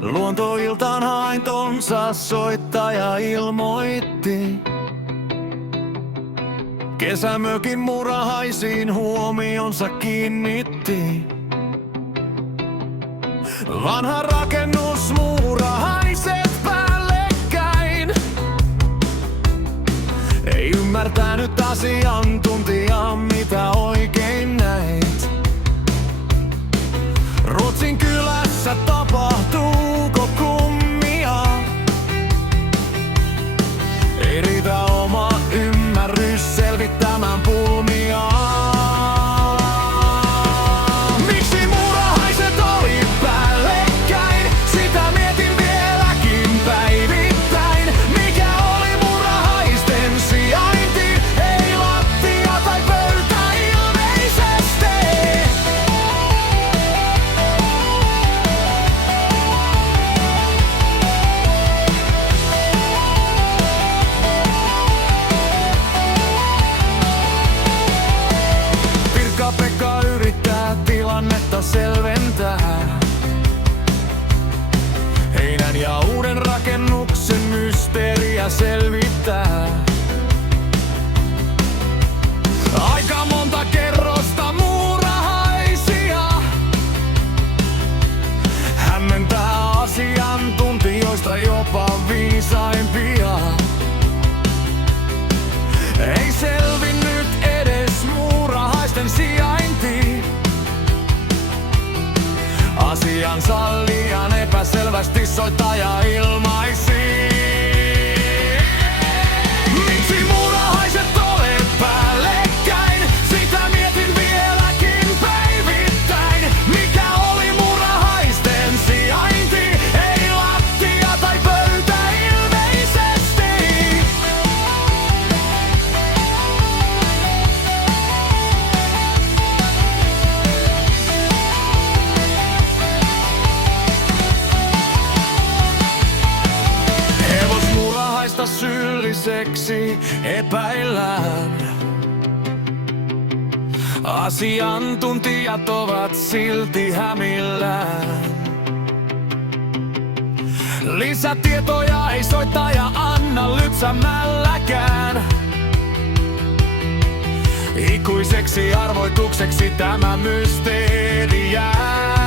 Luontoiltaan havaintonsa soittaja ilmoitti. Kesämökin murahaisiin huomionsa kiinnitti. Vanha rakennus, muurahaiset päällekkäin. Ei ymmärtänyt asiantuntija, mitä oikein näit. Ruotsin kylässä tapahtuuko kummia? Ei riitä oma ymmärrys selvittämään pulmia. Miksi muurahaiset oli päällekkäin? Sitä mietin vieläkin päivittäin. Mikä oli muurahaisten sijainti? Ei lattia tai pöytä ilmeisesti. Pekka yrittää tilannetta selventää. Heinän ja uuden rakennuksen mysteeriä selvittää. Aika monta kerrosta muurahaisia hämmentää asiantuntijoista jopa viisaimpia. Ei selvinnyt edes muurahaisten sijainti. Asiansa liian epäselvästi soittaja ilmaisi. Miksi muurahaiset ole päällekkäin? Sitä mietin vieläkin päivittäin. Mikä oli muurahaisten sijainti? Ei lattia tai pöytä ilmeisesti. Hevosmuurahaista syylliseksi epäillään. Asiantuntijat ovat silti hämillään. Lisätietoja ei soittaja anna lypsämälläkään. Ikuiseksi arvoitukseksi tämä mysteeri jää.